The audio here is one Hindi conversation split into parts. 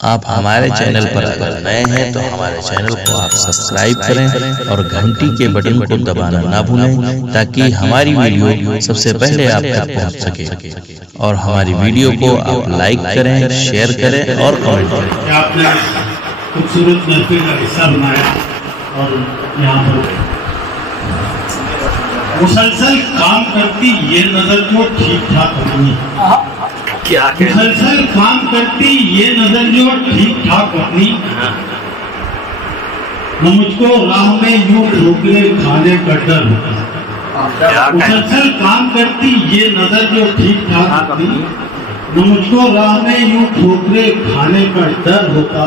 आप हमारे चैनल पर अगर नए हैं तो हमारे चैनल को आप सब्सक्राइब करें और घंटी के बटन को दबाना ना भूलें ताकि हमारी वीडियो सबसे पहले आप तक पहुंच सके। और हमारी वीडियो को आप लाइक करें, शेयर करें और कमेंट करें। आपने खूबसूरत महफिल का हिस्सा बनाया और यहाँ पर मुसलसल काम करती ये नजर को ठीक ठाक अपनी मुसलसल काम करती ये नजर जो ठीक ठाक अपनी न मुझको राह में यूं ठोकरे खाने का डर होता। मुसलसल काम करती ये नजर जो ठीक ठाक अपनी न मुझको राह में यूं ठोकरे खाने का डर होता।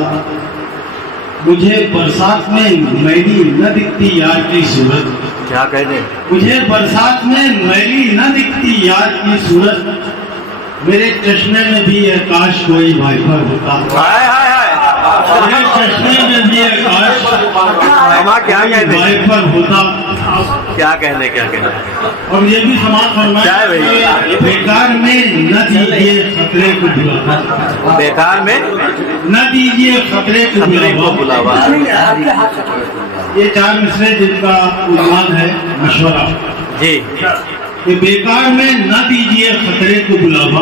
मुझे बरसात में मैली न दिखती यार की सूरत। क्या कहते? मुझे बरसात में मैली न दिखती यार की सूरत। मेरे चश्मे में भी आकाश कोई वाइपर होता। मेरे चश्मे में भी आकाश क्या कहते? वाइपर होता। क्या कहते? और ये भी समाज फरमाया बेकार में न दीजिए खतरे को बुलावा। बेकार में न दीजिए खतरे को बुलावा। ये चार मिसरे जिनका उन्वान है मशवरा जी। कि बेकार में न दीजिए खतरे को बुलावा।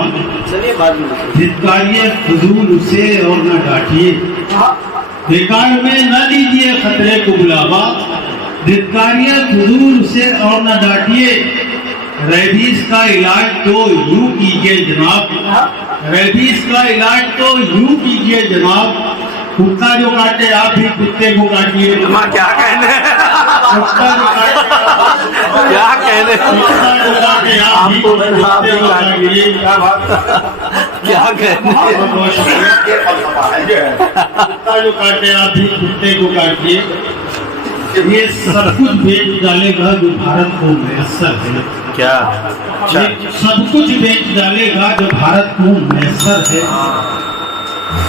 धिक्कारिए फजूल उसे और न डांटिए। बेकार में न दीजिए खतरे को बुलावा। धिक्कारिए फजूल उसे और न डांटिए। रेबीज का इलाज तो यूं कीजिए जनाब। रेबीज का इलाज तो यूं कीजिए जनाब। कुत्ता जो काटे आप ही कुत्ते को काटिए। क्या कहने? कुत्ता जो काटे क्या कहने? आपको क्या कहने? कुत्ता जो काटे आप ही कुत्ते को काटिए। ये सब कुछ बेच डालेगा जो भारत को मैसर है। क्या? सब कुछ बेच डालेगा जो भारत को मैसर है।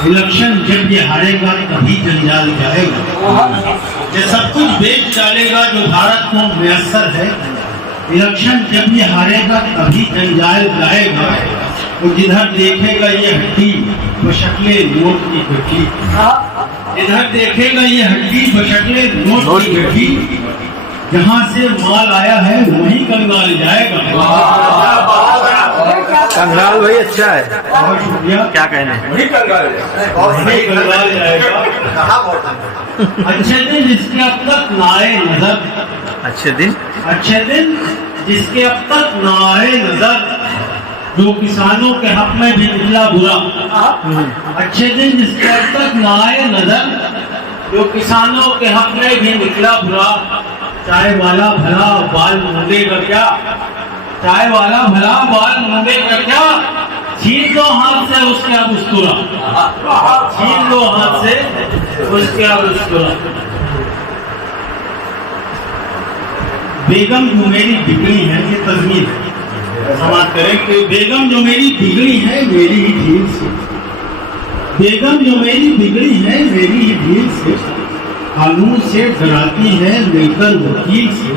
इलेक्शन जब ये हारेगा तभी जंजाल जाएगा। ये सब कुछ बेच डालेगा जो भारत को मैसर है। इलेक्शन जब ये हारेगा तभी जंजाल जाएगा। और जिधर देखेगा ये हड्डी बशक्ले नोट की गड्डी। इधर देखेगा ये हड्डी बशक्ले नोट की गड्डी। जहाँ से माल आया है वहीं कंगाल जाएगा। कंगाल भाई अच्छा है। बहुत शुक्रिया। क्या कहने? वहीं कंगाल जाएगा। अच्छे दिन जिसके अब तक ना आए नजर। अच्छे दिन जिसके अब तक ना आए नजर। जो किसानों के हक में भी निकला बुरा। अच्छे दिन जिसके अब तक ना आए नजर। जो किसानों के हक में भी निकला बुरा। चाय वाला भला बाल मूंगेगा क्या? चाय वाला भला बाल मूंगेगा क्या? छीन लो हाथ से उसके अब उस्तुरा। छीन लो हाथ से उसके अब उस्तुरा। बेगम जो मेरी बिगड़ी है ये तस्वीर समाप्त करें कि बेगम जो मेरी बिगड़ी है मेरी ही ढील से। बेगम जो मेरी बिगड़ी है मेरी ही ढील से। कानून से डराती है मिलकर वकील से।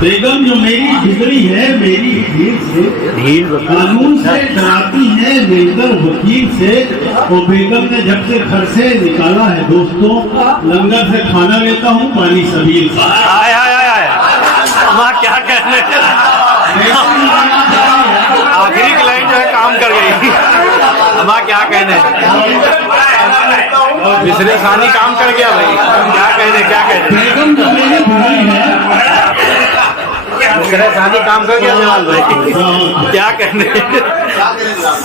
बेगम जो मेरी बिगड़ी है मेरी ही ढील से। कानून से डराती है मिलकर वकील से। और बेगम ने जब से घर से निकाला है दोस्तों लंगर से खाना लेता हूँ पानी सबील से। क्या कहने? आखिरी लाइन जो है काम कर गई। क्या कहने? मिसरे सानी काम कर गया भाई। क्या कहने? बेगम जो मेरी बिगड़ी है मिसरे सानी काम कर गया जवाब भाई। क्या कहने?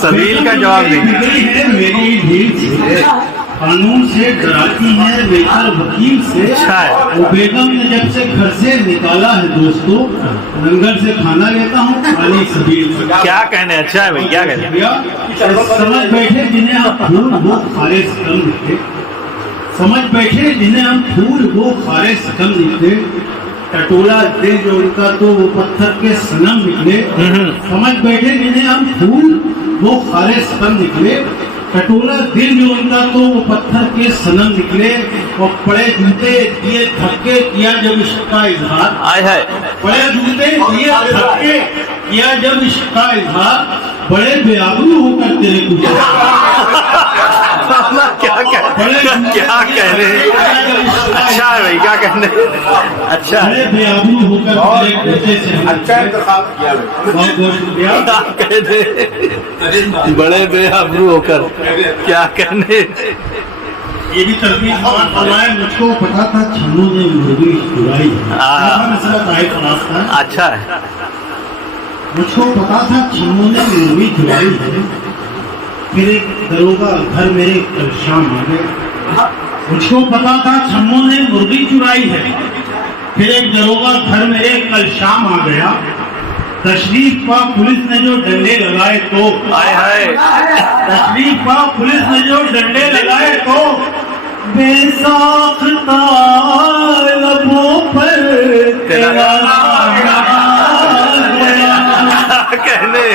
सबील का जवाब नहीं। बिगड़ी है मेरी ही ढील से। कानून से डराती है लेकर वकील से। वो बेगम ने जब से घर से निकाला है दोस्तों लंगर से खाना लेता हूँ पानी सबील से। क्या कहने? अच्छा है भाई। क्या कहने? समझ बैठे जिन्हें हम फूल वो खारे सकम निकले। समझ बैठे जिन्हें हम फूल वो खारे सकम निकले। टटोला दिल जो उनका तो वो पत्थर के सनम निकले। समझ बैठे जिन्हें हम फूल वो खारे सकम निकले। टटोला दिल जो उनका तो वो पत्थर के सनम निकले। और पड़े जूते दिए थके किया जब इश्क का इजहार। आए है पड़े जूते दिए थके किया जब इश्क का इजहार। बड़े बेआबरू होकर तेरे कुछ क्या कहने, अच्छा है भाई, क्या कहने, अच्छा बड़े बेआबरू होकर एक बेटे से अच्छा इंतखाब किया बहुत बहुत शुक्रिया। क्या कहने, बड़े बेआबरू होकर क्या कहने। ये भी तरकीब फरमाए, मुझको पता था छन्नू ने मुर्गी चुराई है। मसला तारीफ खलास था। अच्छा है, मुझको पता था छन्नू ने मुर्गी चुराई है, फिर एक दरोगा घर मेरे कल शाम आ गए। मुझको पता था छन्नू ने मुर्गी चुराई है, फिर एक दरोगा घर मेरे कल शाम आ गया। तशरीफ पा पुलिस ने जो डंडे लगाए तो, हाय हाय, तशरीफ पा पुलिस ने जो डंडे लगाए तो, बेसाख्ता लबों पर तेरा नाम कहने।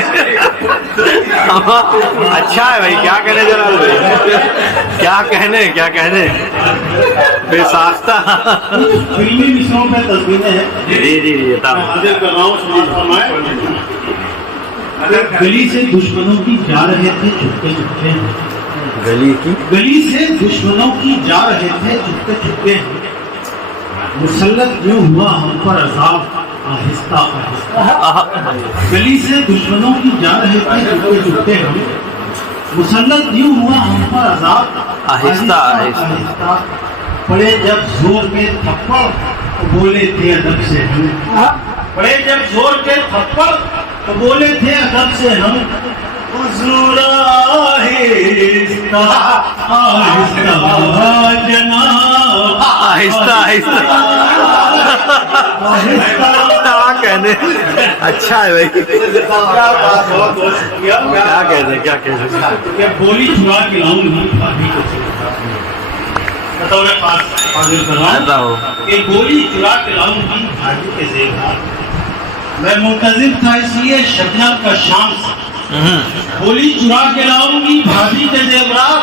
अच्छा है भाई, क्या कहने जलाल भाई, क्या कहने, क्या कहने, बेसाख्ता। फिल्मी विषयों पे तस्वीरें हैं। जी जी जी, मैं हाजिर कर रहा हूँ, समाज फरमाए। गली से दुश्मनों की जा रहे थे चुपके चुपके, गली से दुश्मनों की जा रहे थे चुपके चुपके, मुसल्लत यूं हुआ हम पर अजाब आहिस्ता आहिस्ता। गली से दुश्मनों की जा रहे थे चुपके चुपके हम, मुसल्लत यूं हुआ हम पर अजाब आहिस्ता आहिस्ता। पड़े जब जोर के थप्पड़ तो बोले थे अदब से हम, पड़े जब जोर के थप्पड़ तो बोले थे अदब से हम, हुजूर आहिस्ता आहिस्ता जनाब आहिस्ता आहिस्ता, क्या कहने। अच्छा है भाई, क्या कहने, क्या कहने। ये बोली चुरा के लाऊंगी भाभी को, बतौर खास हाजिर कर रहा हूं। ये गोली चुरा के लाऊंगी भाभी के जेवर, मैं मुंतजिर था इसलिए शबनम का शाम से, गोली चुरा के लाऊंगी भाभी के जेवरात,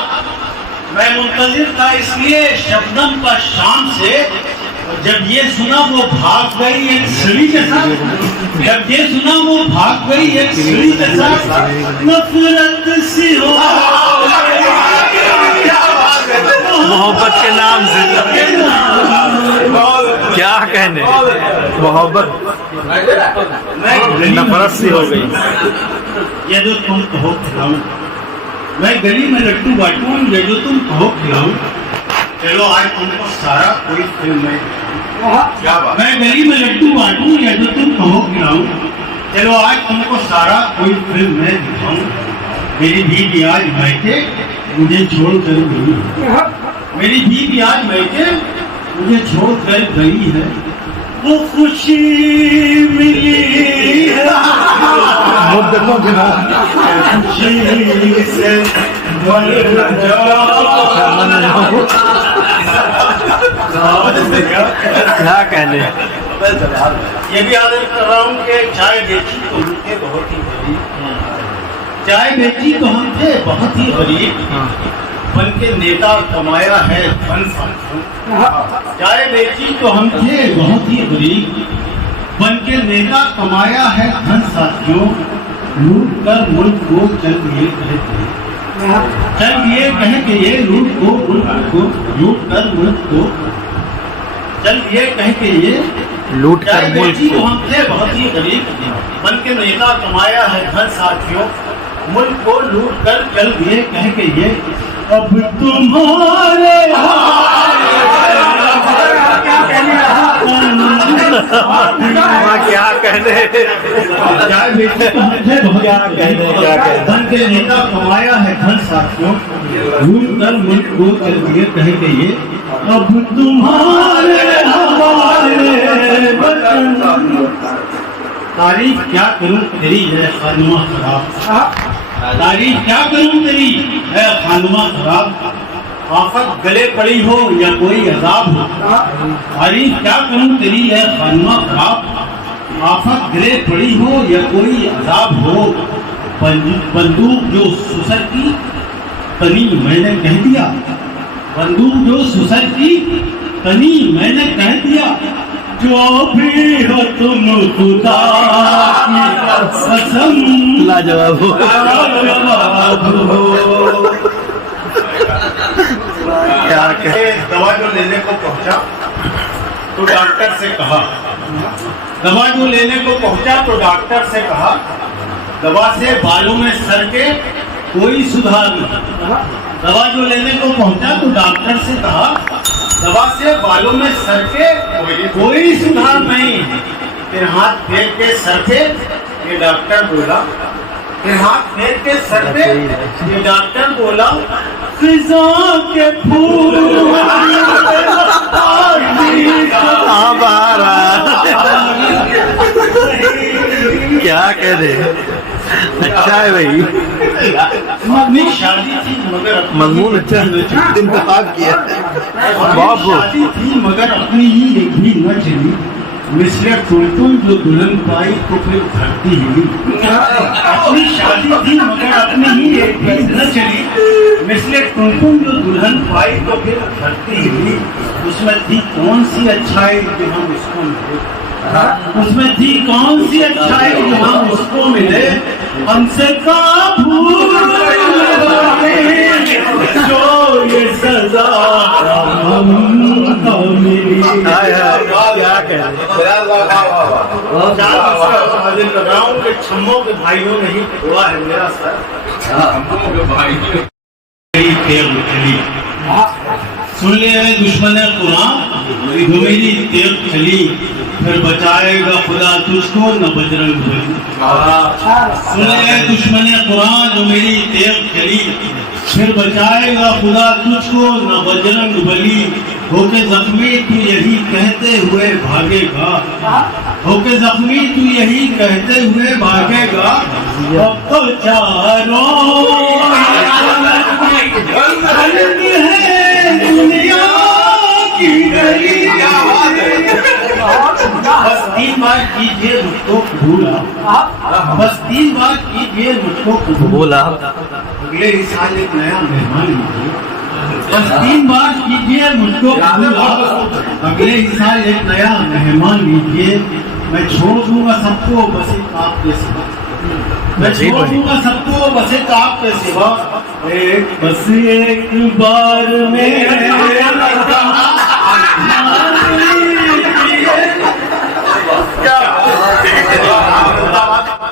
मैं मुंतजिर था इसलिए शबनम का शाम से। जब ये सुना वो भाग गई एक सड़ी के साथ, जब ये सुना वो भाग गई एक सड़ी के साथ, नफरत सी हो मोहब्बत के नाम से, क्या कहने, मोहब्बत नफरत सी हो गई। ये जो तुम कहो खिलाऊं, मैं गली में लड्डू बांटूं, ये जो तुम कहो खिलाऊं, चलो आज तुमको सारा कोई फिल्म में, मैं गली में लड्डू बांटूं, ये जो तुम कहो खिलाऊं, चलो आज तुमको सारा कोई फिल्म में दिखाऊं। मेरी बीवी आज बैठे मुझे छोड़ कर गई है, मेरी बीवी आज बैठे मुझे छोड़ कर गई है, वो खुशी मिली है खुशी से मर जाओ। क्या कहने। ये भी आदर कर रहा हूँ कि चाय बेची तो हम थे बहुत ही गरीब, चाय बेची तो हम थे बहुत ही गरीब, बन के नेता कमाया है धन साथियों। चाय बेची तो हम थे बहुत ही गरीब, बन के नेता कमाया है धन साथियों। लूट कर मुल्क को चल दिए कहते, चल दिए कह के ये लूट को मुल्क को, लूट कर मुल्क को चल दिए कह के ये लूट कर मुल्क को। हम थे बहुत ही गरीब, बन के नेता कमाया है धन साथियों। मुल्क को लूट कर चल दिए कह के ये, अब तुम्हारे क्या कहने, चाय बेची तो हम थे बहुत क्या कहने, क्या कहने। धन के नेता कमाया है धन साथियों, लूट कर मुल्क को चल दिए कह के ये, अब तुम्हारे हमारे वतन। तारीफ क्या करूं तेरी है खानुमा खराब, तारीफ क्या करूं तेरी है खानुमा खराब। आफत गले पड़ी हो या कोई अजाब हो, तारीफ क्या करूं तेरी है खानुमा खराब। आफत गले पड़ी हो या कोई अजाब हो, बंदूक जो सुसर की तनी मैंने कह दिया, बंदूक जो सुसर की तनी मैंने कह दिया। जो भी हो तुम खुदा की कसम लाजवाब हो, लाजवाब हो। क्या कहे दवा जो लेने को पहुंचा तो डॉक्टर से कहा, दवा जो लेने को पहुंचा तो डॉक्टर से कहा, दवा से बालों में सर के कोई सुधार नहीं। दवा जो लेने को पहुंचा तो डॉक्टर से कहा, दवा से बालों में सर के कोई सुधार नहीं। फिर हाथ फेर के सर पे ये डॉक्टर बोला, फिर हाथ फेर के सर पे ये डॉक्टर बोला, फिजा के फूल कहाँ बाहर क्या कह रहे? अच्छा है भाई, अपनी शादी थी मगर मजमून अच्छा इंतखाब किया। अपनी शादी थी मगर अपनी ही एक भी न चली, मिसले टुनटुन जो दुल्हन पाई तो फिर धरती हिली। अपनी शादी थी मगर अपनी ही एक भी न चली, मिसले टुनटुन जो दुल्हन पाई तो फिर धरती हिली। उसमें थी कौन सी अच्छाई जो हम उसको मिले, उसमें थी कौन सी अच्छाई जो हम उसको मिले, हमसे का भूल जो ये सजा हमको मिली। क्या कह लगाऊं के छम्मों के भाइयों ने ही हुआ है मेरा सर। सुन ले दुश्मन कुरान जो मेरी तेज चली, फिर बचाएगा खुदा तुझको न बजरंग बली। सुन ले दुश्मन कुरान जो मेरी तेज चली, फिर बचाएगा खुदा तुझको न बजरंग बली। होके जख्मी तू यही कहते हुए भागेगा, होके जख्मी तू यही कहते हुए भागेगा, अब तो चारों है दुनिया की गली। बस 3 बार कीजिए मुझको भूला, बस 3 बार कीजिए मुझको बोला। अगले ही साल एक नया मेहमान लीजिए, बस 3 बार कीजिए मुझको भूला, अगले ही साल एक नया मेहमान लीजिए। मैं छोड़ दूंगा सबको बस एक आपके सिवा, मैं छोड़ दूंगा सबको बस एक आपके सिवा। एक बस एक बार में